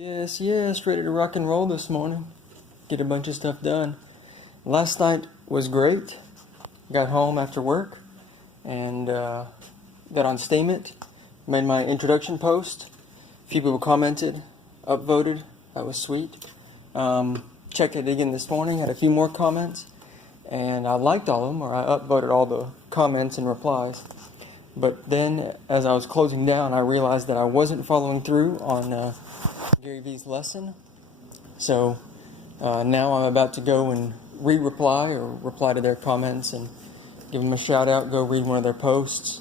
Yes, ready to rock and roll this morning. Get a bunch of stuff done. Last night was great. Got home after work and got on Steemit. Made my introduction post. A few people commented, upvoted. That was sweet. Checked it again this morning. Had a few more comments. And I liked all of them, or I upvoted all the comments and replies. But then, as I was closing down, I realized that I wasn't following through on Gary V's lesson. So now I'm about to go and reply or reply to their comments and give them a shout out. Go read one of their posts.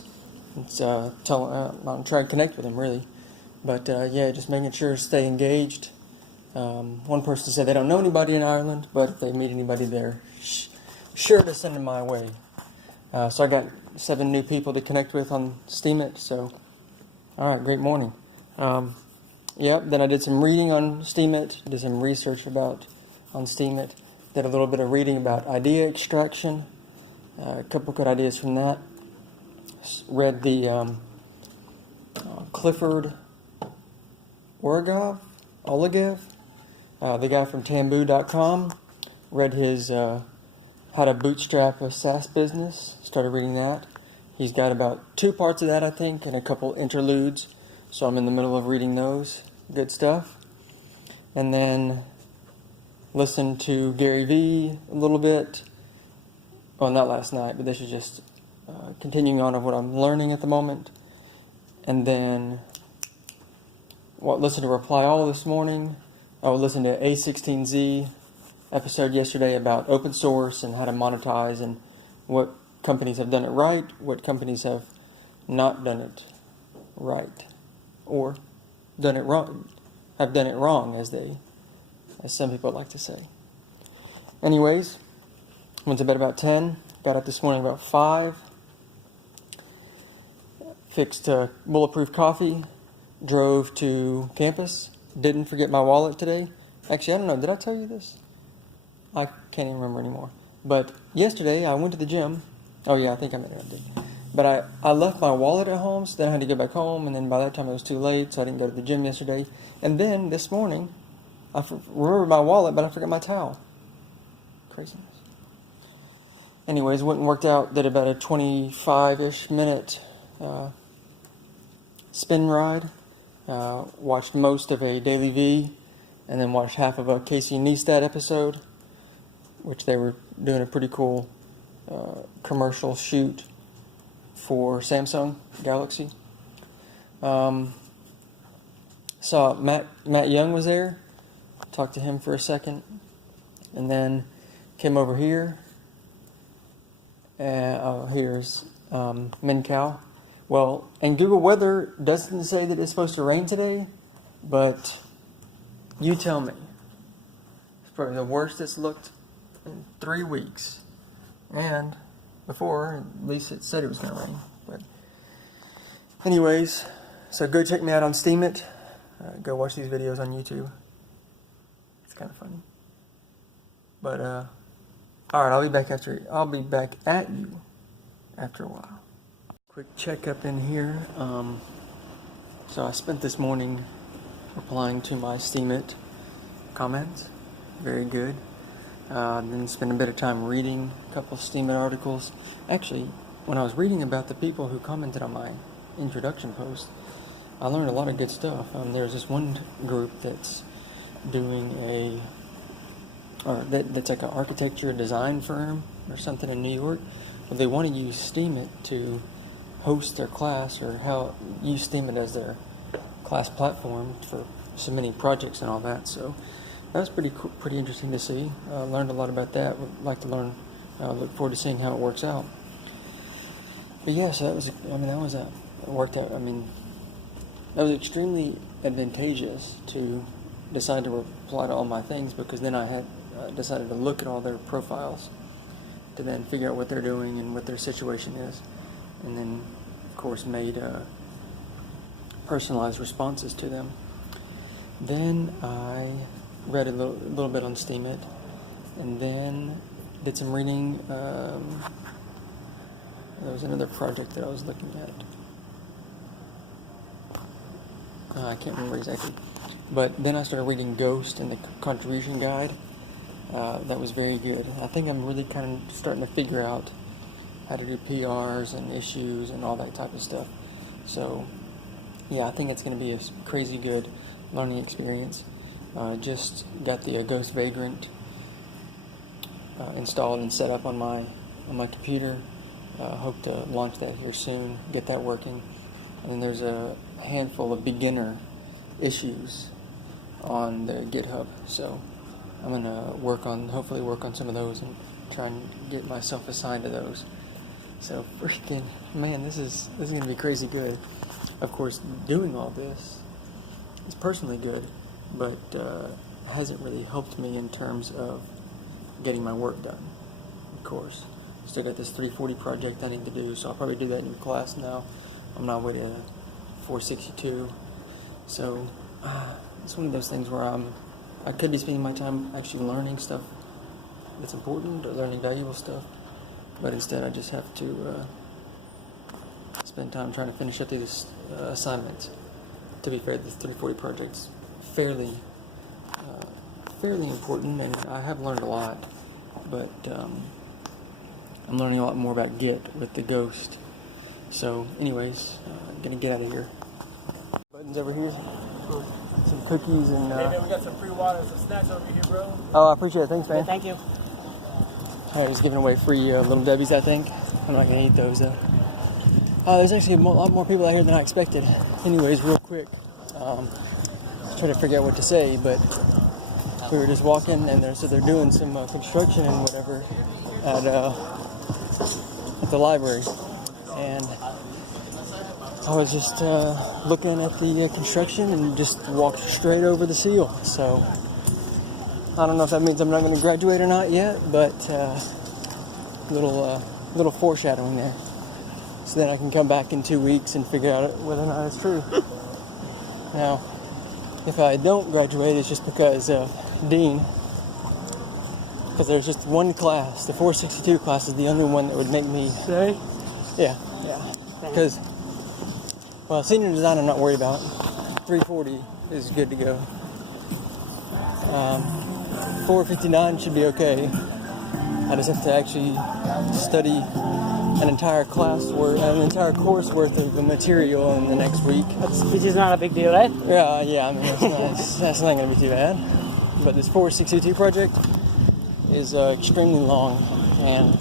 It's I'm trying to connect with them really, but just making sure to stay engaged. One person said they don't know anybody in Ireland, but if they meet anybody there, sure to send them my way. So I got 7 new people to connect with on Steemit. So all right, great morning. Then I did some reading on Steemit, did some research on Steemit, did a little bit of reading about idea extraction, a couple good ideas from that. Read the Clifford Olegev, the guy from Tamboo.com. Read his How to Bootstrap a SaaS Business, started reading that. He's got about 2 parts of that, I think, and a couple interludes. So I'm in the middle of reading those. Good stuff. And then listened to Gary V a little bit. Well, not last night, but this is just continuing on of what I'm learning at the moment. And then listened to Reply All this morning. I listened to A16Z episode yesterday about open source and how to monetize and what companies have done it right, what companies have not done it right, or done it wrong, have done it wrong, as some people like to say. Anyways, went to bed about 10, got up this morning about 5, fixed bulletproof coffee, drove to campus, didn't forget my wallet today. Actually, I don't know, did I tell you this? I can't even remember anymore. But yesterday, I went to the gym. Oh yeah, I think I did. But I left my wallet at home, so then I had to go back home, and then by that time it was too late, so I didn't go to the gym yesterday. And then this morning, I remembered my wallet, but I forgot my towel. Craziness. Anyways, went and worked out, did about a 25-ish minute spin ride. Watched most of a Daily V, and then watched half of a Casey Neistat episode, which they were doing a pretty cool commercial shoot for Samsung Galaxy. Saw Matt Young was there. Talked to him for a second, and then came over here. Here's Min Cow. Well, and Google Weather doesn't say that it's supposed to rain today, but you tell me. It's probably the worst it's looked in 3 weeks, and before, at least it said it was going to rain. But anyways, so go check me out on Steemit. Go watch these videos on YouTube. It's kind of funny. But all right, I'll be back at you after a while. Quick checkup in here. So I spent this morning replying to my Steemit comments. Very good. Then spent a bit of time reading a couple of Steemit articles. Actually, when I was reading about the people who commented on my introduction post, I learned a lot of good stuff. There's this one group that's doing that's like an architecture design firm or something in New York. But they want to use Steemit to host their class, or use Steemit as their class platform for submitting projects and all that. So that was pretty cool, pretty interesting to see. Learned a lot about that. Would like to learn. Look forward to seeing how it works out. But yeah, so it worked out. That was extremely advantageous to decide to reply to all my things, because then I had decided to look at all their profiles to then figure out what they're doing and what their situation is, and then of course made personalized responses to them. Then I read a little bit on Steemit, and then did some reading. There was another project that I was looking at. I can't remember exactly. But then I started reading Ghost and the contribution guide. That was very good. I think I'm really kind of starting to figure out how to do PRs and issues and all that type of stuff. So, yeah, I think it's going to be a crazy good learning experience. Just got the Ghost Vagrant installed and set up on my computer. Hope to launch that here soon, get that working. And then there's a handful of beginner issues on the GitHub. So I'm going to hopefully work on some of those and try and get myself assigned to those. So freaking, man, this is going to be crazy good. Of course, doing all this is personally good, but hasn't really helped me in terms of getting my work done. Of course, still got this 340 project I need to do, so I'll probably do that in class now. I'm not way to 462, so it's one of those things where I could be spending my time actually learning stuff that's important or learning valuable stuff, but instead I just have to spend time trying to finish up these assignments. To be fair, this 340 project's fairly important, and I have learned a lot, but I'm learning a lot more about Git with the Ghost. So anyways, I'm gonna get out of here. Buttons over here, some cookies and hey man, we got some free water and some snacks over here, bro. Oh, I appreciate it. Thanks, man. Yeah, thank you. Alright, just giving away free Little Debbie's, I think. I'm not gonna eat those though. There's actually a lot more people out here than I expected. Anyways, real quick, trying to figure out what to say, but we were just walking, and they're doing some construction and whatever at the library, and I was just looking at the construction and just walked straight over the seal. So I don't know if that means I'm not going to graduate or not yet, but little foreshadowing there. So then I can come back in 2 weeks and figure out whether or not it's true. Now, if I don't graduate, it's just because of Dean. Because there's just one class, the 462 class is the only one that would make me... Sorry? Yeah. Because, well, senior design I'm not worried about. 340 is good to go. 459 should be okay. I just have to actually study an entire course worth of the material in the next week. Which is not a big deal, right? Yeah. I mean, that's not going to be too bad. But this 462 project is extremely long, and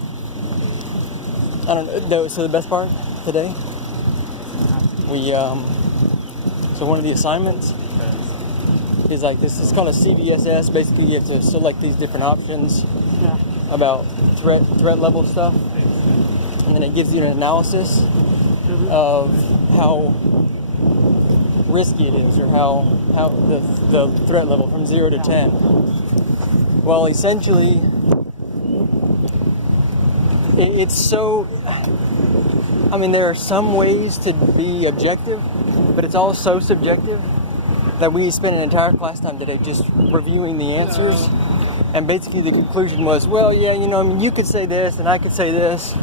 I don't know. So the best part today, so one of the assignments is like this. It's called a CVSS. Basically, you have to select these different options about threat level stuff, and then it gives you an analysis of how risky it is, or how the threat level from 0 to 10. Well, essentially, it's so. I mean, there are some ways to be objective, but it's all so subjective that we spent an entire class time today just reviewing the answers. And basically the conclusion was, well, yeah, I mean, you could say this and I could say this.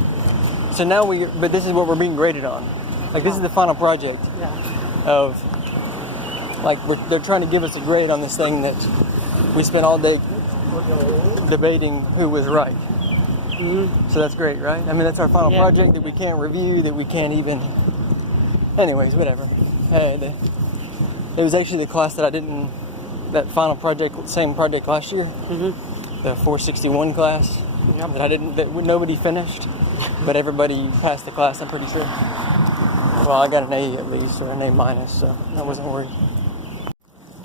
So now but this is what we're being graded on. Like, this is the final project of, like, they're trying to give us a grade on this thing that we spent all day debating who was right. Mm-hmm. So that's great, right? I mean, that's our final project that we can't review, that we can't even... Anyways, whatever. It was actually the class that that final project, same project last year, the 461 class, that nobody finished, but everybody passed the class, I'm pretty sure. Well, I got an A at least, or an A minus, so I wasn't worried.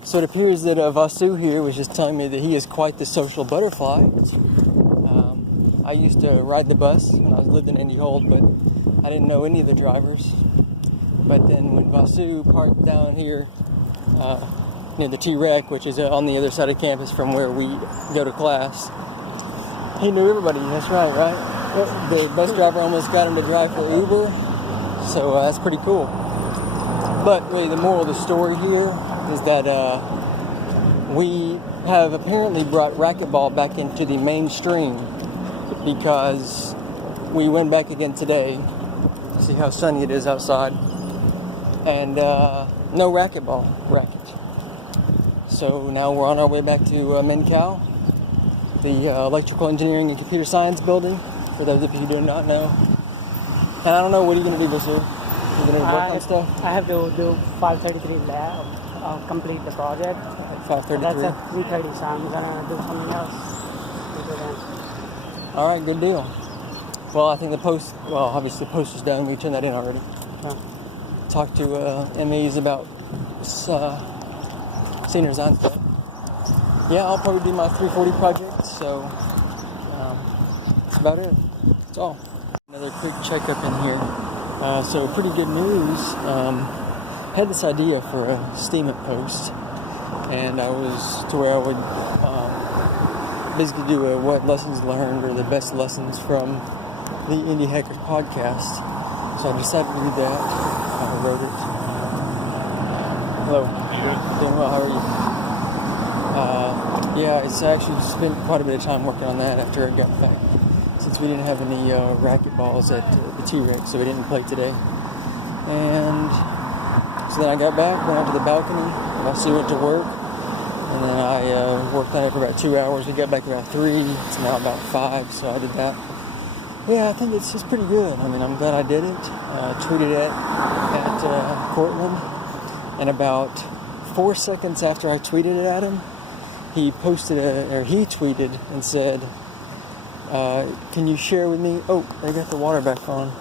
So it appears that Vasu here was just telling me that he is quite the social butterfly. I used to ride the bus when I lived in Indy Hold, but I didn't know any of the drivers. But then when Vasu parked down here, near the T-Rec, which is on the other side of campus from where we go to class, he knew everybody. That's right? The bus driver almost got him to drive for Uber, so that's pretty cool. But really, the moral of the story here is that we have apparently brought racquetball back into the mainstream, because we went back again today to see how sunny it is outside, and No racquetball. Racket. So now we're on our way back to MenCal, the electrical engineering and computer science building, for those of you who do not know. And I don't know, what are you going to do this year? You're going to work on stuff? I have to do 533 lab, complete the project. 533? That's at 3:30, so I'm going to do something else before then. All right, good deal. Well, I think obviously the post is done. We turned that in already. Talked to MEs about senior design stuff. Yeah, I'll probably do my 340 project, so that's about it. That's all. Another quick checkup in here. So pretty good news. Had this idea for a Steam It post, and I was to where I would basically do a what lessons learned or the best lessons from the Indie Hackers podcast. So I decided to do that. I wrote it. Hello. How you doing? Doing well. How are you? Yeah, it's actually spent quite a bit of time working on that after I got back, since we didn't have any racquetballs at the T-Rex, so we didn't play today. And so then I got back, went out to the balcony, and I still went to work, and then I worked on it for about 2 hours. We got back about 3. It's now about 5, so I did that. Yeah, I think it's just pretty good. I mean, I'm glad I did it. Tweeted it at Cortland, and about 4 seconds after I tweeted it at him, he tweeted and said, can you share with me? Oh, they got the water back on.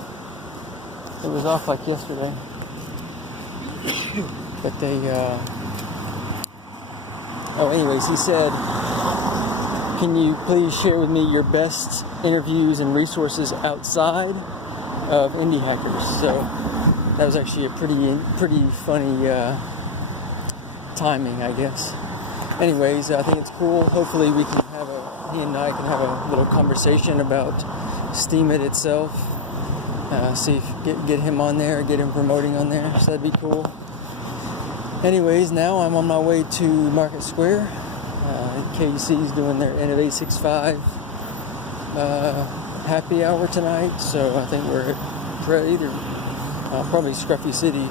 It was off like yesterday. But anyways, he said, can you please share with me your best interviews and resources outside of Indie Hackers? So that was actually a pretty funny timing, I guess. Anyways, I think it's cool. Hopefully he and I can have a little conversation about Steam It itself. See if get him on there, get him promoting on there. So that'd be cool. Anyways, now I'm on my way to Market Square. KUC's doing their Innovate 65 happy hour tonight. So I think we're at either probably Scruffy City.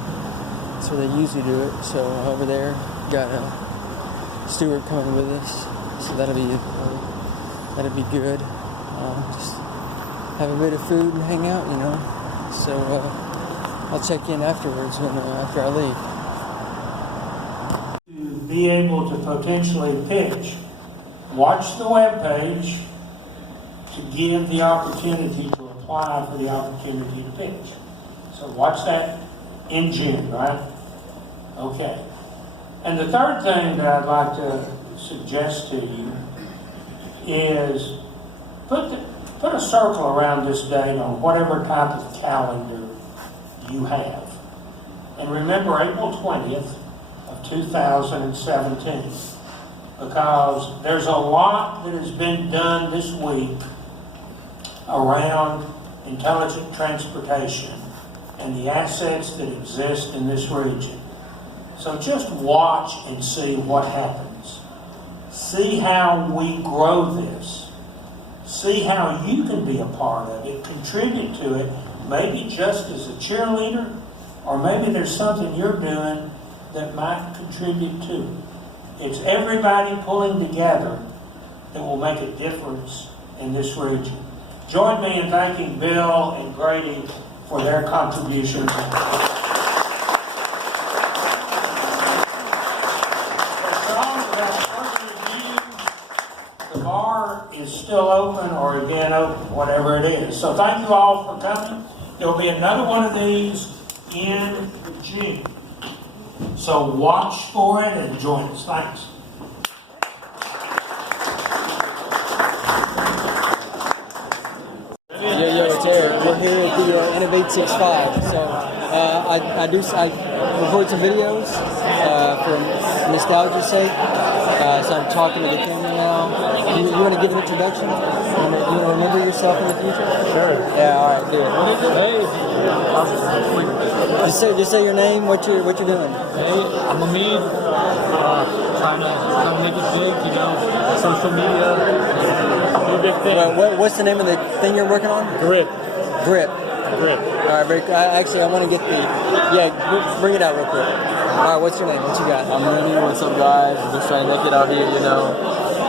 That's where they usually do it. So over there, got Stuart coming with us. So that'll be good. Just have a bit of food and hang out, you know. So I'll check in afterwards after I leave. To be able to potentially pitch, watch the web page to give the opportunity to apply for the opportunity to pitch. So watch that in June, right? Okay. And the third thing that I'd like to suggest to you is put a circle around this date on whatever type of calendar you have. And remember April 20th of 2017, because there's a lot that has been done this week around intelligent transportation and the assets that exist in this region. So just watch and see what happens. See how we grow this. See how you can be a part of it, contribute to it, maybe just as a cheerleader, or maybe there's something you're doing that might contribute to it. It's everybody pulling together that will make a difference in this region. Join me in thanking Bill and Grady for their contributions. The bar is still open, or again open, whatever it is. So thank you all for coming. There'll be another one of these in June. So watch for it and join us. Thanks. Yo, it's Eric. We're here at the Innovate 65. So I record some videos for nostalgia's sake. So I'm talking to the camera now. You want to give an introduction? You want to remember yourself in the future? Sure. Yeah. All right. Do it. Hey. Just say your name. What you're doing. Hey, I'm Hamid. Trying to make it big, you know, social media. New big thing. What's the name of the thing you're working on? Grip. Grip. Grip. All right. Actually, I want to get bring it out real quick. All right, what's your name? What you got? I'm Rennie. What's up, guys? I'm just trying to make it out here, you know.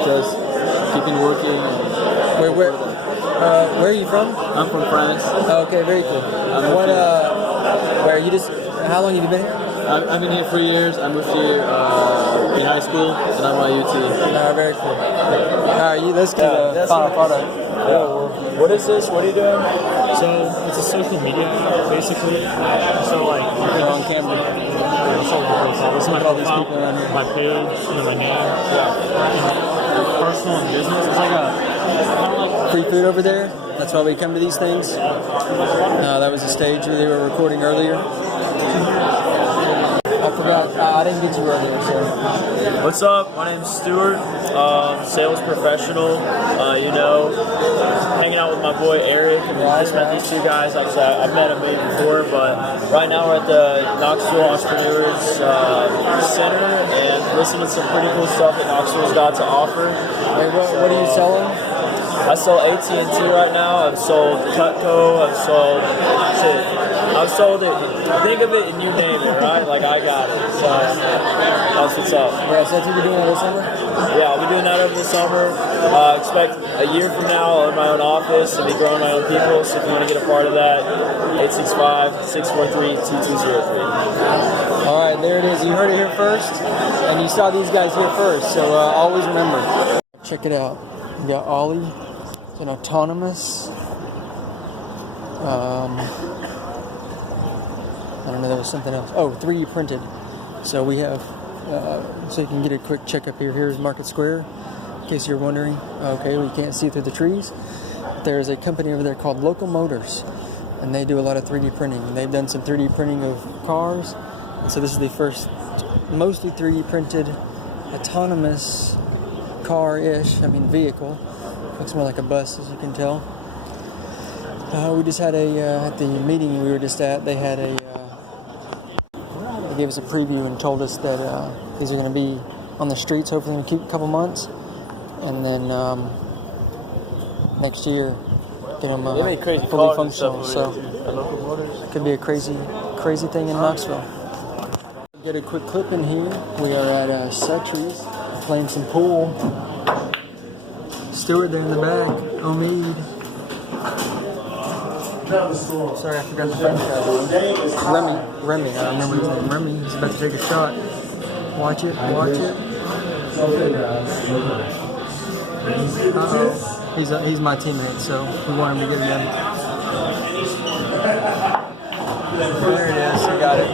Just keeping working. And Where are you from? I'm from France. Oh, okay, very cool. Where you just? How long have you been here? I've been here 3 years. I moved here in high school, and I'm at UT. Very cool. All right, let's get a final photo. What is this? What are you doing? So it's a social media app, basically. So like you can On camera. this is my Look at all these profile, people around here. my page, and then my name. And personal and business. It's like a kind of like Free food over there. That's why we come to these things. That was the stage where they were recording earlier. I forgot. I didn't get you earlier, so. What's up? My name's Stuart, sales professional. You know, hanging out with my boy Eric. I just met these two guys. I've met them maybe before, but right now we're at the Knoxville Entrepreneurs Center and listening to some pretty cool stuff that Knoxville's got to offer. Wait, what are you selling? I sell AT&T right now. I've sold Cutco. I've sold it. Think of it and you name it, right? Like I got it. So that's what's up. Yeah, so that's what you're doing over the summer? Yeah, I'll be doing that over the summer. Expect a year from now I'll own my own office and be growing my own people. So if you want to get a part of that, 865-643-2203. All right, there it is. You heard it here first, and you saw these guys here first. So always remember, check it out. We got Ollie. It's an autonomous. I don't know, there was something else. Oh, 3D printed. So we have, so you can get a quick checkup here. Here's Market Square, in case you're wondering. Okay, we can't see through the trees. There's a company over there called Local Motors, and they do a lot of 3D printing. They've done some 3D printing of cars, and so this is the first mostly 3D printed autonomous car-ish, vehicle. Looks more like a bus, as you can tell. We just had at the meeting we were just at, they had they gave us a preview and told us that these are going to be on the streets hopefully in a couple months, and then next year get them fully functional. So it could be a crazy thing in Knoxville. Get a quick clip in here. We are at Sutry's playing some pool. Stuart there in the back. Omid. Sorry, I forgot the French guy. Remy. I remember his name. Remy. He's about to take a shot. Watch it. Uh-oh. He's my teammate, so we want him to get it done. There it is. He got it.